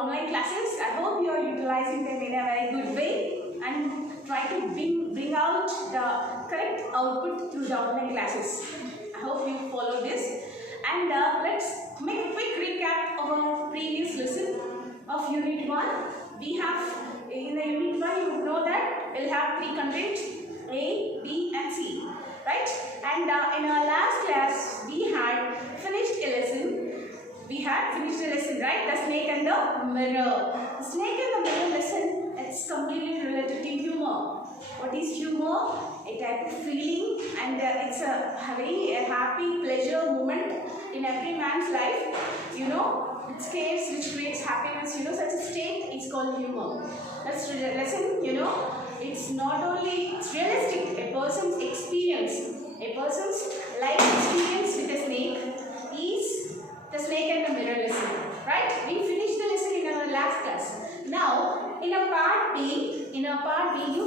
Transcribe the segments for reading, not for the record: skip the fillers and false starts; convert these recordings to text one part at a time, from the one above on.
online classes. I hope you are utilizing them in a very good way and try to bring out the correct output through the online classes. I hope you follow this. And let's make a quick recap of our previous lesson of Unit 1. We have, in the Unit 1, you know that we'll have 3 contents, A, B and C. Right? And in our last class, we had finished a lesson. Right? The snake and the mirror. The snake and the mirror lesson, it's completely related to humor. What is humor? A type of feeling, and it's a very happy pleasure moment in every man's life. You know, it scares which creates happiness. You know, such a state is called humor. That's the lesson. You know, it's not only, it's realistic. A person's experience, a person's life experience with a snake is the snake and the mirror lesson. Right? We finished the lesson in our last class. Now, in a part B, you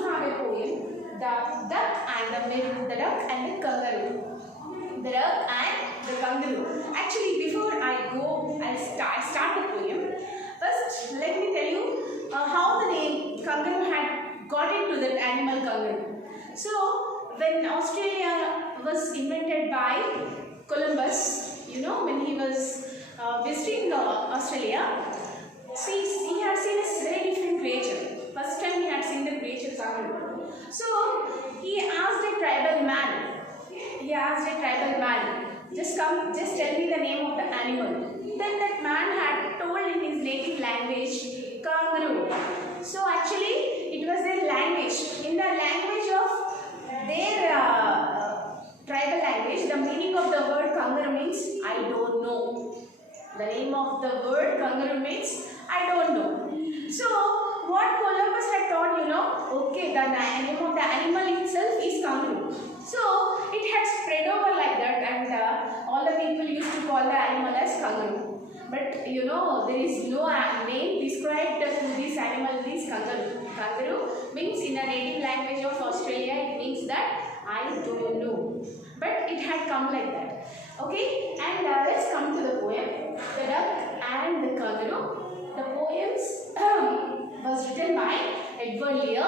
have a poem, the duck and the kangaroo. The duck and the kangaroo. Actually, before I go and start the poem, first let me tell you how the name kangaroo had got into that animal kangaroo. So, when Australia was invented by Columbus, you know, when he was visiting Australia, he had seen a very different creature. First time he had seen the creature kangaroo. So he asked a tribal man. Just tell me the name of the animal. Then that man had told in his native language, kangaroo. So actually, it was their language. In the language of their tribal language, the meaning of the word kangaroo means I don't know. The name of the word kangaroo means I don't know. So what Columbus had thought, you know, okay, the name of the animal itself is kangaroo. So it had spread over like that, and all the people used to call the animal as kangaroo. But you know, there is no name described to this animal, this kangaroo. Kangaroo means in the native language of Australia, it means that I don't know. But it had come like that. Okay, and let's come to the poem, The Duck and the Kangaroo. The poems was written by Edward Lear,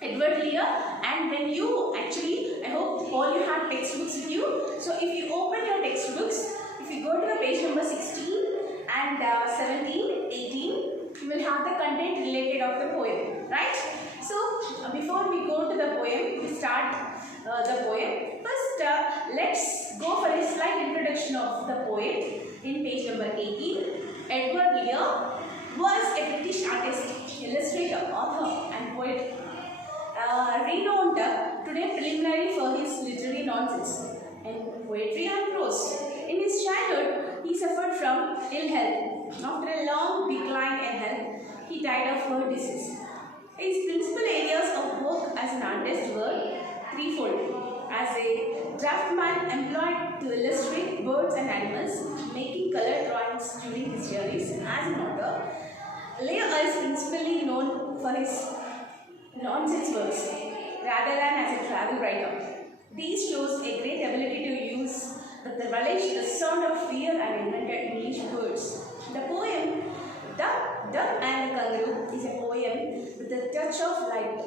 and when you actually, I hope all you have textbooks with you. So if you open your textbooks, if you go to the page number 16 and 17, 18, you will have the content related of the poem, right? So before we go to the poem, we start the poem. First, let's go for a slight introduction of the poem. In page number 18, Edward Lear was a British artist, illustrator, author and poet, renowned today primarily for his literary nonsense and poetry and prose. In his childhood, he suffered from ill health. After a long decline in health, he died of heart disease. His principal areas of work as an artist were threefold. As a draftsman employed to illustrate birds and animals, making color drawings during his journeys as an author, Lear is principally known for his nonsense works rather than as a travel writer. These shows a great ability to use with the relish the sound of fear and invented English words. The poem The Duck and the Kangaroo is a poem with a touch of light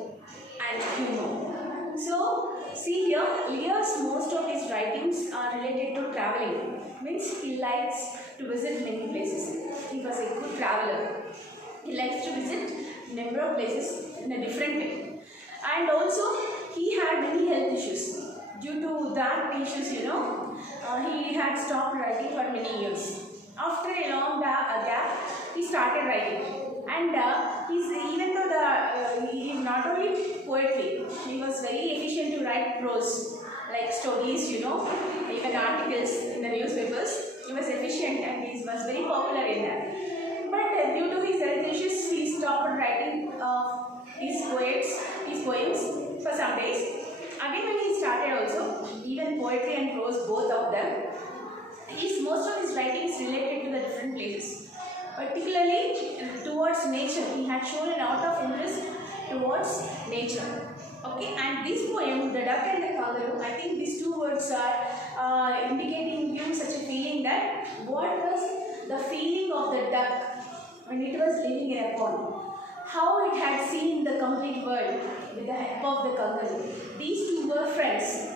and humor. So, see here, Lear's most of his writings are related to traveling. Means he likes to visit many places. He was a good traveler. He likes to visit number of places in a different way. And also, he had many health issues. Due to that issues, you know, he had stopped writing for many years. After a long gap, he started writing. And even though he is not only poetry, he was very efficient to write prose, like stories, you know, even articles in the newspapers. He was efficient and he was very popular in that. But due to his health issues, he stopped writing his poems for some days. Again, when he started also, even poetry and prose, both of them, most of his writings related to the different places. Particularly towards nature, he had shown a lot of interest towards nature. Okay, and this poem, The Duck and the Kangaroo, I think these two words are indicating you such a feeling that what was the feeling of the duck when it was living in a pond, how it had seen the complete world with the help of the kangaroo. These two were friends.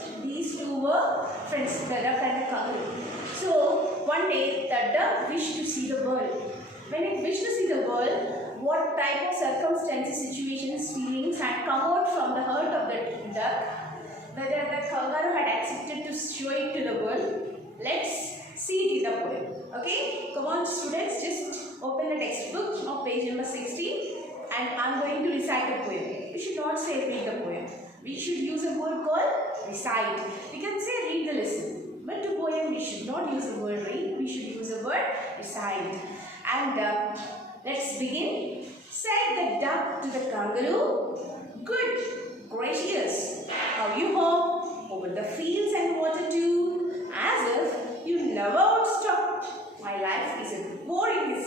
The duck and the kangaroo. So one day the duck wished to see the world. When it wished to see the world, what type of circumstances, situations, feelings had come out from the heart of the duck, whether the kangaroo had accepted to show it to the world. Let's see it in the poem. Okay? Come on students, just open the textbook of page number 16 and I am going to recite the poem. We should not say read the poem. We should use a word called recite. We can say read the lesson. But to poem we should not use the word read. We should use the word recite. And let's begin. Said the duck to the kangaroo, good, gracious, how you hop over the fields and water too, as if you never would stop. My life is a boring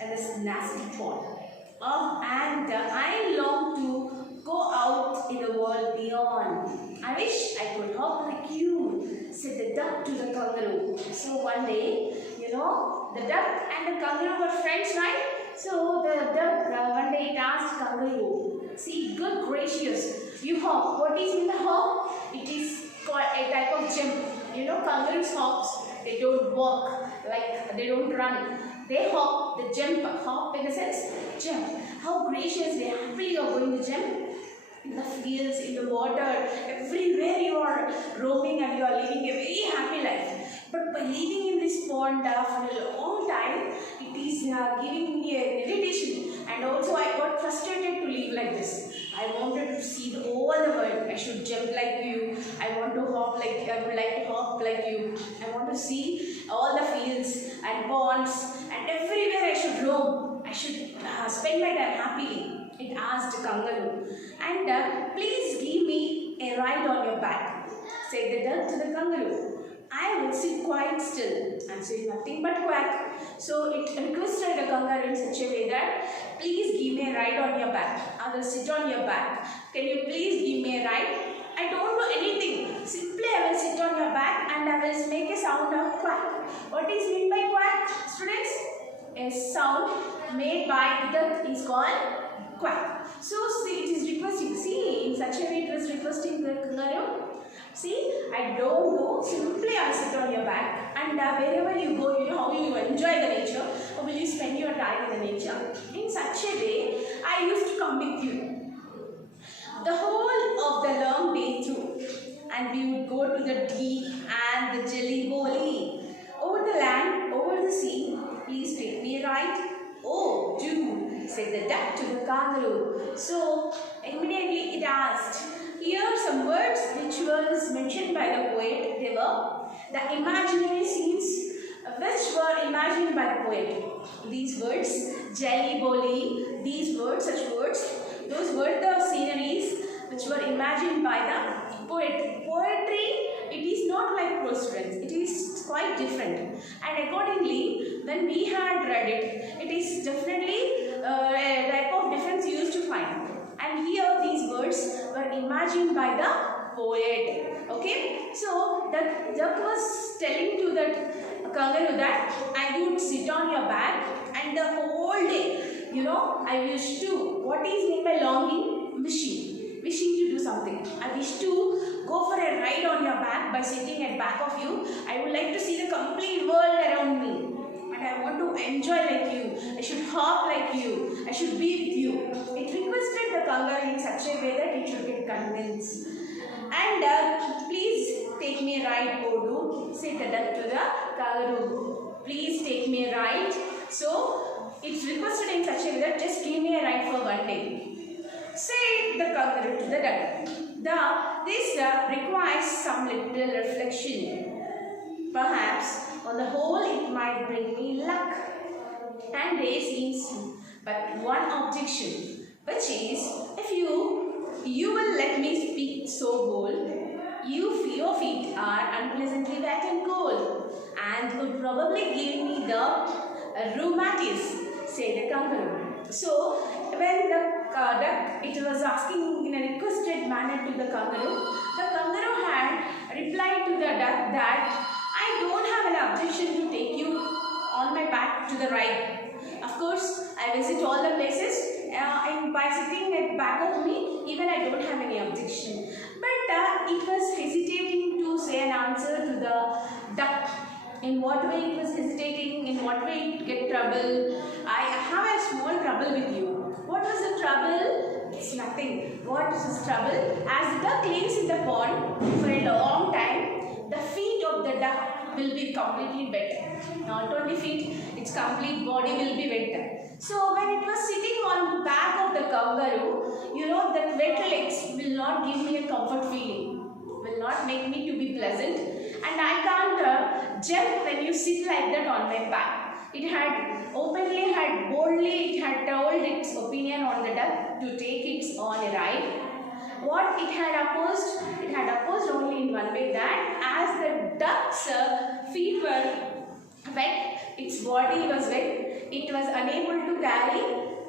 and this nasty thought. And I long to go out in the world beyond. I wish I could hop like you, said the duck to the kangaroo. So one day, the duck and the kangaroo were friends, right? So the duck one day it asked kangaroo, see, good gracious, you hop. What is in the hop? It is called a type of jump. Kangaroos hops, they don't walk, like they don't run. They hop, they jump, hop in the sense, jump. How graciously, happily you are going to jump. In the fields, in the water, everywhere you are roaming and you are living a very happy life. But by living in this pond for a long time, it is giving me an irritation. And also I got frustrated to live like this. I wanted to see all the world. I should jump like you. I want to hop like you. I would like to hop like you. I want to see all the fields and ponds and everywhere I should roam. I should spend my time happily. It asked kangaroo. And please give me a ride on your back, said the duck to the kangaroo. I will sit quite still and say nothing but quack. So it requested the kangaroo in such a way that please give me a ride on your back. I will sit on your back. Can you please give me a ride? I don't do anything. Simply I will sit on your back and I will make a sound of quack. What is meant by quack, students? A sound made by the duck is called quack. So see, it is requesting. See, in such a way it was requesting the kangaroo. See, I don't know. Simply I sit on your back and wherever you go, how will you enjoy the nature? How will you spend your time in the nature? In such a way, I used to come with you the whole of the long day through, and we would go to the deep and the jelly bolly. Over the land, over the sea, please take me a ride. Oh, do, said the duck to the kangaroo. So immediately it asked. Here are some words which was mentioned by the poet. They were the imaginary scenes which were imagined by the poet. These words, jelly bolly, these words, such words, those were the sceneries which were imagined by the poet. Poetry, it is not like prose, friends. It is quite different. And accordingly, when we had read it, it is definitely a type of difference used to find. And here these words were imagined by the poet. Okay, so the duck was telling to that kangaroo that I would sit on your back and the whole day, I wish to. What is meant by longing? Wishing to do something. I wish to go for a ride on your back by sitting at back of you. I would like to see the complete world around me. And I want to enjoy like you. I should hop like you. I should be with you. It requested the kangaroo in such a way that it should get convinced. And please take me a ride, Odu, said the duck to the kangaroo. Please take me a ride. So it's requested in such a way that just give me a ride for one day. Said the kangaroo to the duck. This requires some little reflection. Perhaps on the whole it might bring me luck. And there seems but one objection, which is if you will let me speak so bold, your feet are unpleasantly wet and cold and would probably give me the rheumatism, said the kangaroo. So when the duck, it was asking in a requested manner to the kangaroo had replied to the duck that I don't have an objection to take you on my back to the ride. Of course, I visit all the places. And by sitting at back of me, even I don't have any objection. But it was hesitating to say an answer to the duck. In what way it was hesitating? In what way it get trouble? I have a small trouble with you. What was the trouble? It's nothing. What is this trouble? As the duck lays in the pond for a long time, the feet of the duck will be completely wet. Not only feet, its complete body will be wet. So when it was sitting on the back of the kangaroo, you know that wet legs will not give me a comfort feeling, will not make me to be pleasant, and I can't jump when you sit like that on my back. It had boldly, it had told its opinion on the duck to take it on a ride. What it had opposed only in one way, that as the duck's feet were wet, its body was wet, it was unable to carry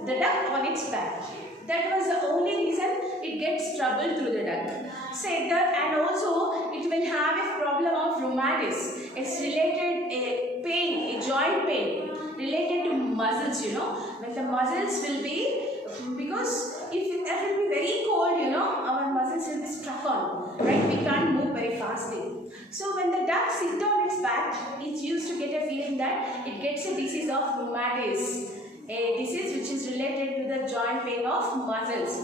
the duck on its back. That was the only reason it gets trouble through the duck. Said that, and also it will have a problem of rheumatism. It's related a pain, a joint pain related to muscles, you know. When the muscles will be, because if it will be very cold, you know, our muscles will be stuck on, right? We can't move very fastly. So when the duck sits on its back, it used to get a feeling that it gets a disease of rheumatism, a disease which is related to the joint pain of muscles.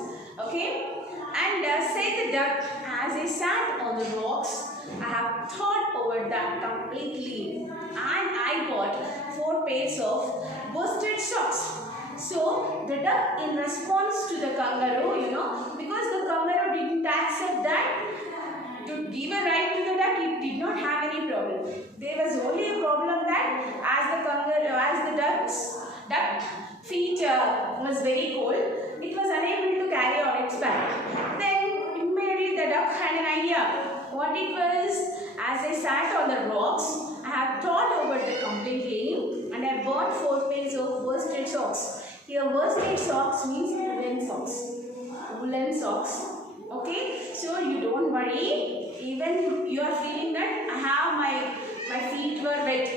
Okay? And say the duck, as I sat on the rocks, I have thought over that completely, and I got 4 pairs of worsted socks. So the duck, in response to the kangaroo, you know, because the kangaroo didn't accept that to give a ride to the duck, it did not have any problem. There was only a problem that as the duck feet was very cold, it was unable to carry on its back. Then immediately the duck had an idea. What it was, as I sat on the rocks, I have thought over it completely, and I bought 4 pairs of worsted socks. Here worsted socks means woolen socks. Woolen socks. Okay, so you don't worry, even you are feeling that I have my feet were wet,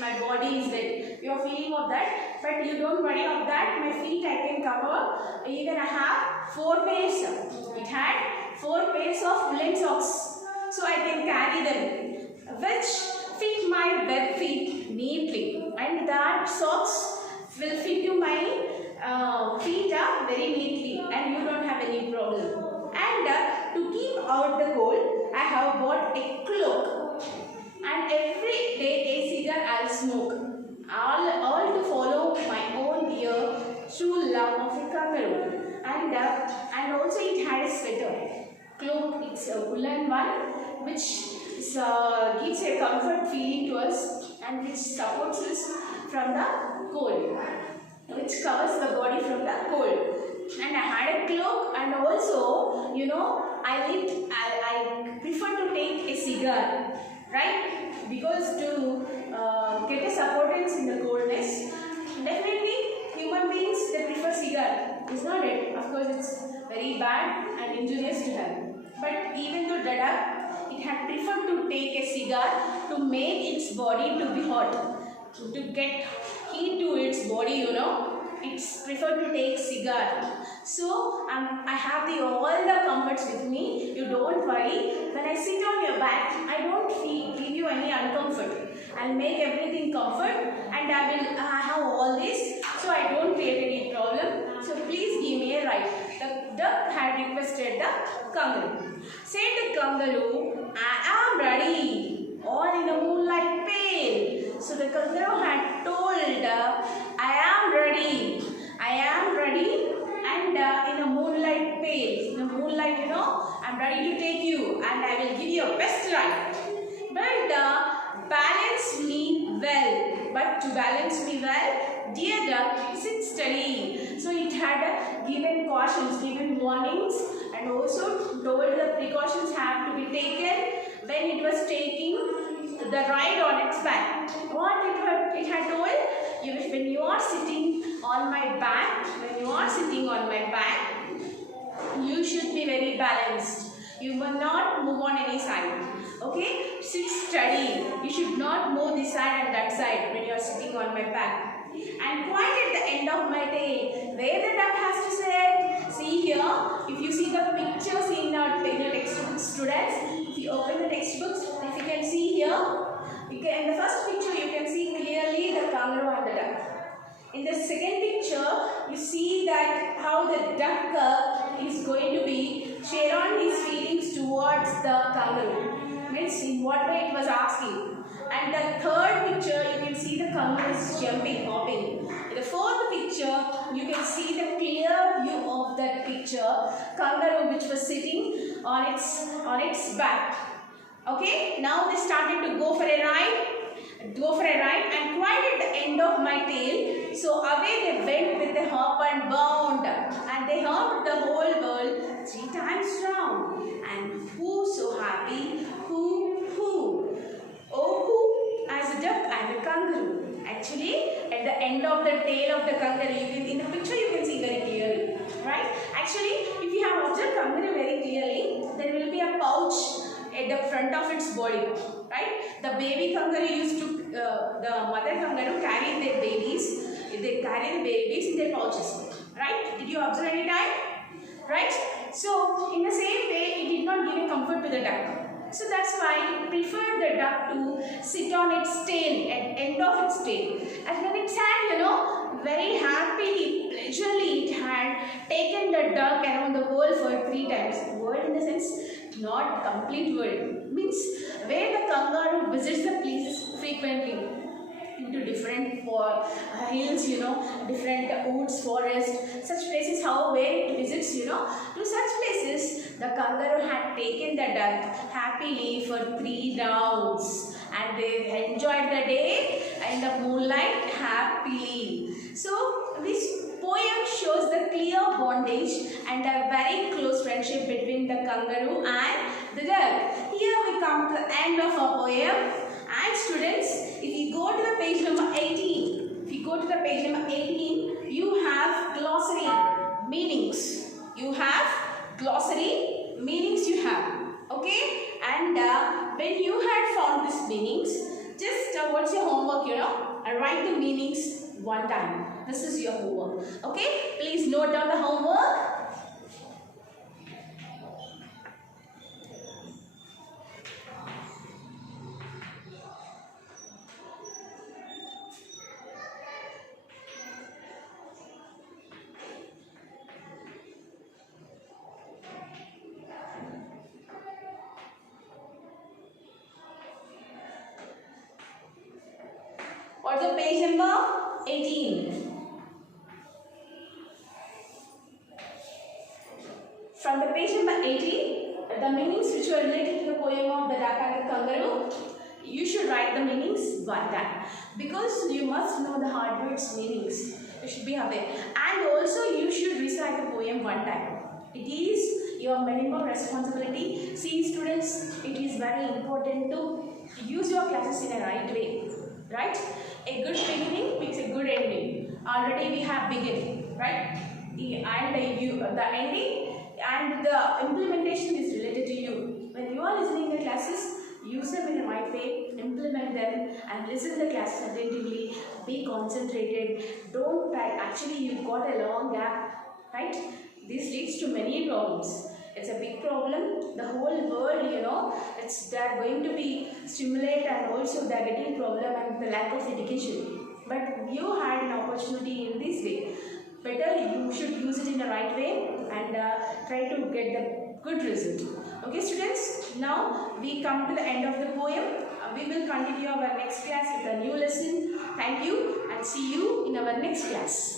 my body is wet, you are feeling of that, but you don't worry of that, my feet I can cover, even I have 4 pairs, it had 4 pairs of woolen socks, so I can carry them, which fit my web feet neatly, and that socks will fit to my feet up very neatly, and you don't have any problem. And to keep out the cold, I have bought a cloak, and every day a cigar I'll smoke, all to follow my own dear true love of a kangaroo. And also it had a sweater. Cloak, it's a woolen one, which gives a comfort feeling to us, and which supports us from the cold, which covers the body from the cold. And I had a cloak, and also, you know, I prefer to take a cigar, right? Because to get a supportance in the coldness, definitely human beings, they prefer cigar, is not it? Of course, it's very bad and injurious to health. But even though the duck, it had preferred to take a cigar to make its body to be hot, to get heat to its body, you know. It's preferred to take cigar. So I have all the comforts with me. You don't worry. When I sit on your back, I don't give you any uncomfort. I'll make everything comfort, and I have all this, so I don't create any problem. So please give me a ride. The duck had requested the kangaroo. Said the kangaroo, I am ready. All in the moonlight pale. So the kangaroo had told, I am ready. I am ready, and in a moonlight pale. In the moonlight, you know, I'm ready to take you, and I will give you a best ride. But balance me well. But to balance me well, dear duck, sit steady. So it had given cautions, given warnings, and also told the precautions have to be taken when it was taking the ride on its back. What it had told, when you are sitting on my back, you should be very balanced. You will not move on any side. Okay? Sit steady. You should not move this side and that side when you are sitting on my back. and quite at the end of my tail, where the duck has to sit. See here, if you see the pictures in your textbook, students, if you open the textbooks, if you can see here, in the first picture you can see clearly the kangaroo and the duck. In the second picture, you see that how the duck is going to be share on his feelings towards the kangaroo. Means in what way it was asking. And the third picture, you can see the kangaroo is jumping, hopping. In the fourth picture, you can see the clear view of that picture, kangaroo which was sitting on its back. Okay, now they started to go for a ride. And quite at the end of my tail, so away they went with a hop and bound, and they hopped the whole world 3 times round. And who so happy? Who? Oh, who? As a duck and a kangaroo. Actually, at the end of the tail of the kangaroo, in the picture you can see very clearly, right? Actually, if you have observed kangaroo very clearly, there will be a pouch at the front of its body, right? The baby kangaroo used to, the mother kangaroo carry their babies. They carry the babies in their pouches, right? Did you observe any time? Right? So, in the same way, it did not give a comfort to the duck. So that's why it preferred the duck to sit on its tail, at end of its tail. And then it had, very happily, pleasurely, it had taken the duck around the world for 3 times. World in the sense, not complete world. Means where the kangaroo visits the places frequently. Into different hills, different woods, forests, such places, where it visits, to such places, the kangaroo had taken the duck happily for 3 rounds, and they enjoyed the day in the moonlight happily. So, this poem shows the clear bondage and a very close friendship between the kangaroo and the duck. Here we come to the end of our poem. And students, if you go to the page number 18, you have glossary meanings. Okay? And when you had found these meanings, just what's your homework, write the meanings one time. This is your homework. Okay? Please note down the homework. What's the page number? 18. From the page number 18, the meanings which were related to the poem of the duck and the kangaroo, you should write the meanings one time. Because you must know the hard words meanings. You should be aware. And also you should recite the poem one time. It is your minimum responsibility. See students, it is very important to use your classes in a right way. Right? A good beginning makes a good ending. Already we have beginning, right? The ending and the implementation is related to you. When you are listening to classes, use them in the right way, implement them, and listen to the classes attentively. Be concentrated. Don't type. Actually, you've got a long gap, right? This leads to many problems. It's a big problem. The whole world, they're going to be stimulated, and also they're getting problem and the lack of education. But you had an opportunity in this way. Better you should use it in the right way and try to get the good result. Okay students, now we come to the end of the poem. We will continue our next class with a new lesson. Thank you and see you in our next class.